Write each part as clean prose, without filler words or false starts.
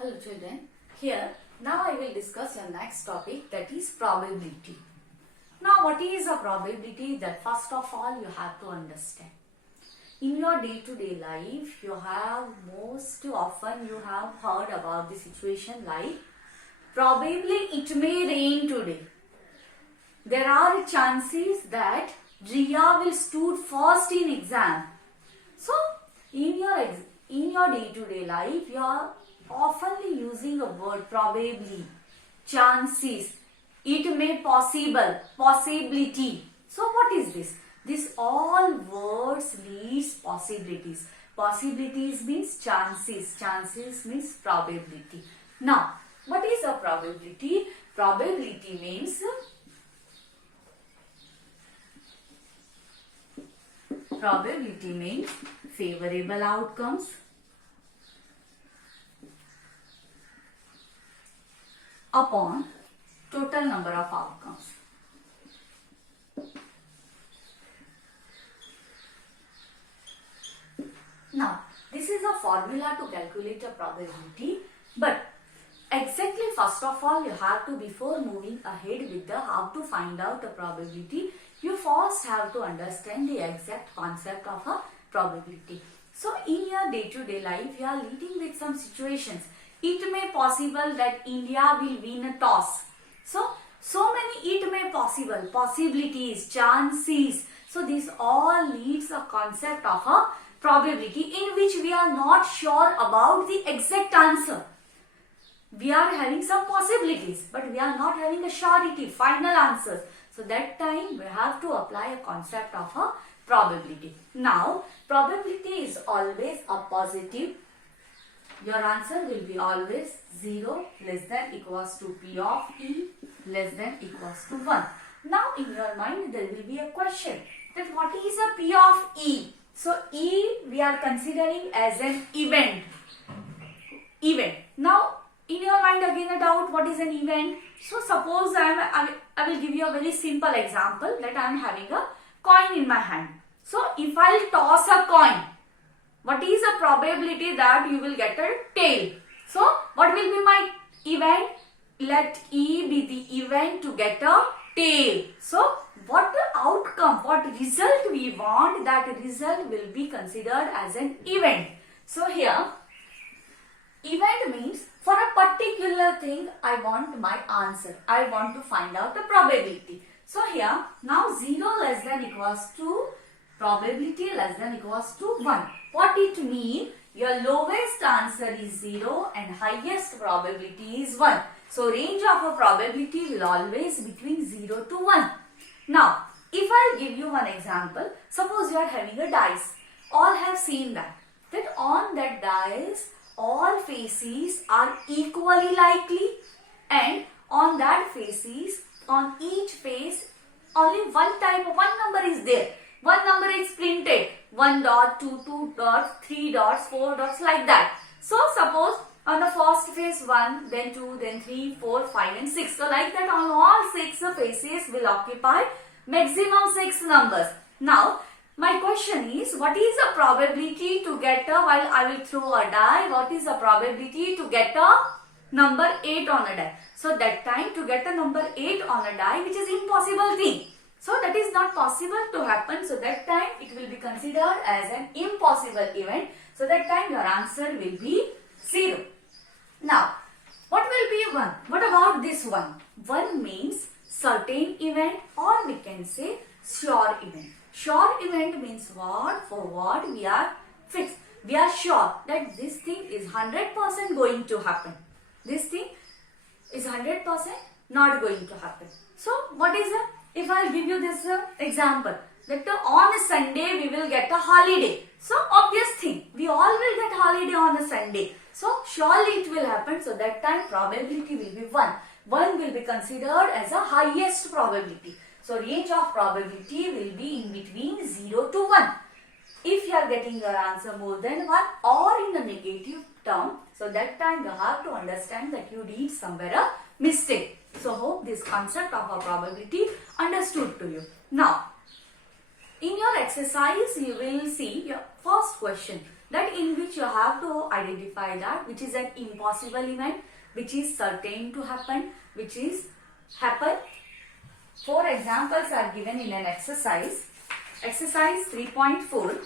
Hello children, here now I will discuss your next topic, that is probability. Now what is a probability? That first of all you have to understand. In your day-to-day life, you have most often you have heard about the situation like probably it may rain today. There are chances that Riya will stood first in exam. So in your day-to-day life, you are oftenly using a word probably, chances, it may possible, possibility. So what is this? This all words leads possibilities. Possibilities means chances, chances means probability. Now, what is a probability? Probability means favorable outcomes upon total number of outcomes. Now, this is a formula to calculate a probability, but exactly first of all you have to, before moving ahead with the how to find out a probability, you first have to understand the exact concept of a probability. So in your day-to-day life, you are leading with some situations. It may possible that India will win a toss. So many it may possible, possibilities, chances. So this all leads a concept of a probability in which we are not sure about the exact answer. We are having some possibilities, but we are not having a surety, final answers. So that time we have to apply a concept of a probability. Now, probability is always a positive. Your answer will be always 0 less than equals to P of E less than equals to 1. Now in your mind there will be a question that what is a P of E? So E we are considering as an event. Now in your mind again a doubt, what is an event? So suppose I will give you a very simple example that I am having a coin in my hand. So if I will toss a coin, what is the probability that you will get a tail? So what will be my event? Let E be the event to get a tail. So what outcome, what result we want, that result will be considered as an event. So here event means for a particular thing I want my answer. I want to find out the probability. So here now 0 less than equals to probability less than equals to 1. What it means? Your lowest answer is 0 and highest probability is 1. So range of a probability will always between 0 to 1. Now if I give you one example, suppose you are having a dice. All have seen that on that dice all faces are equally likely, and on that faces, on each face only one number is there. One number is printed, 1 dot, 2 dots, 3 dots, 4 dots, like that. So suppose on the first face 1, then 2, then 3, 4, 5 and 6. So like that on all 6 faces will occupy maximum 6 numbers. Now my question is, what is the probability to get a, while I will throw a die, what is the probability to get a number 8 on a die? So that time to get a number 8 on a die, which is impossible thing. So that is not possible to happen. So that time it will be considered as an impossible event. So that time your answer will be 0. Now, what will be 1? What about this 1? 1 means certain event, or we can say sure event. Sure event means what? For what we are fixed. We are sure that this thing is 100% going to happen. This thing is 100% not going to happen. So what is it? If I give you this example, that on a Sunday we will get a holiday. So obvious thing, we all will get holiday on a Sunday. So surely it will happen. So that time probability will be 1. 1 will be considered as a highest probability. So range of probability will be in between 0 to 1. If you are getting your answer more than 1 or in a negative term, so that time you have to understand that you did somewhere a mistake. So hope this concept of a probability understood to you. Now, in your exercise you will see your first question, that in which you have to identify that which is an impossible event, which is certain to happen, which is happen. 4 examples are given in an exercise. Exercise 3.4.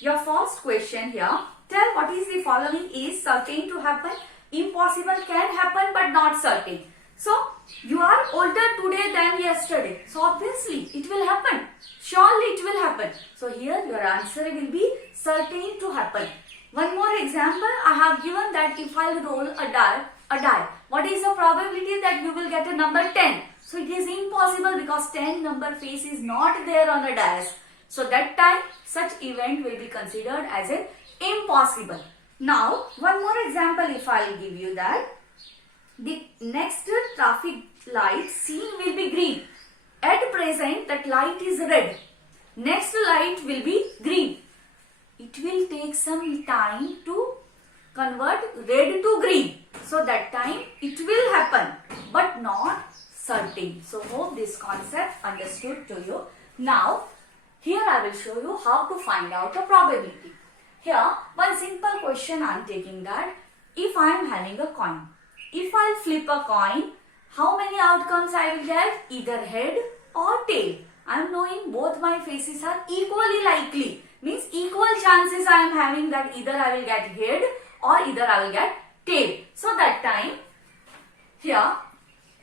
Your first question here, tell what is the following is certain to happen, impossible can happen but not certain. So, you are older today than yesterday. So, obviously, it will happen. Surely it will happen. So, here your answer will be certain to happen. One more example, I have given that if I roll a die, what is the probability that you will get a number 10? So, it is impossible because 10 number face is not there on the dice. So, that time, such event will be considered as an impossible. Now, one more example if I will give you that. The next traffic light seen will be green. At present, that light is red. Next light will be green. It will take some time to convert red to green. So, that time it will happen, but not certain. So, hope this concept understood to you. Now, here I will show you how to find out the probability. Here, one simple question I am taking that if I am having a coin. If I flip a coin, how many outcomes I will get? Either head or tail. I am knowing both my faces are equally likely. Means equal chances I am having that either I will get head or either I will get tail. So that time, here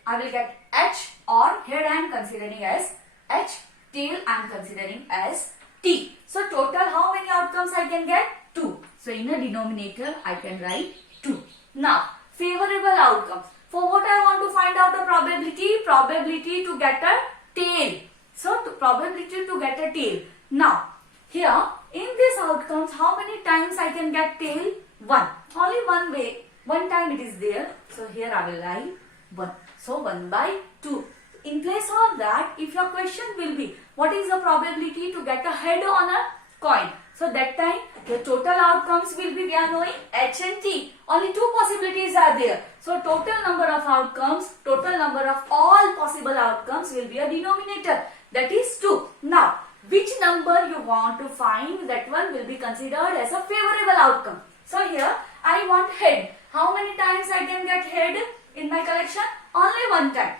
I will get H, or head I am considering as H, tail I am considering as T. So total how many outcomes I can get? 2. So in a denominator I can write 2. Now, favorable outcomes. For what I want to find out the probability? Probability to get a tail. So, probability to get a tail. Now, here in this outcomes, how many times I can get tail? 1. Only one way. One time it is there. So, here I will write 1. So, 1 by 2. In place of that, if your question will be, what is the probability to get a head on a coin? So, that time the total outcomes will be, we are knowing H and T. Only 2 possibilities are there. So, total number of outcomes, total number of all possible outcomes will be a denominator. That is 2. Now, which number you want to find, that one will be considered as a favorable outcome. So, here I want head. How many times I can get head in my collection? Only one time.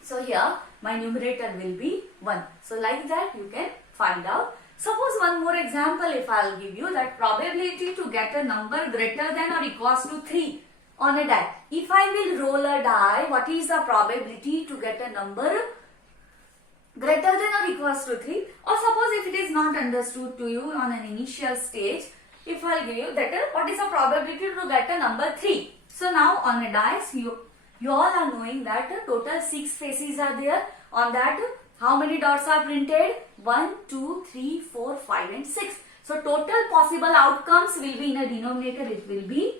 So, here my numerator will be 1. So, like that you can find out. Suppose one more example if I will give you that probability to get a number greater than or equals to 3 on a die. If I will roll a die, what is the probability to get a number greater than or equals to 3? Or suppose if it is not understood to you on an initial stage, if I will give you that what is the probability to get a number 3? So now on a dice, you all are knowing that total 6 faces are there. On that, how many dots are printed? 1, 2, 3, 4, 5 and 6. So total possible outcomes will be in a denominator, it will be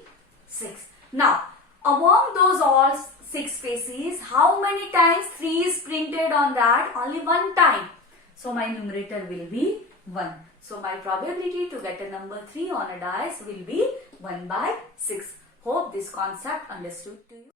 6. Now, among those all 6 faces, how many times 3 is printed on that? Only one time. So my numerator will be 1. So my probability to get a number 3 on a dice will be 1 by 6. Hope this concept understood to you.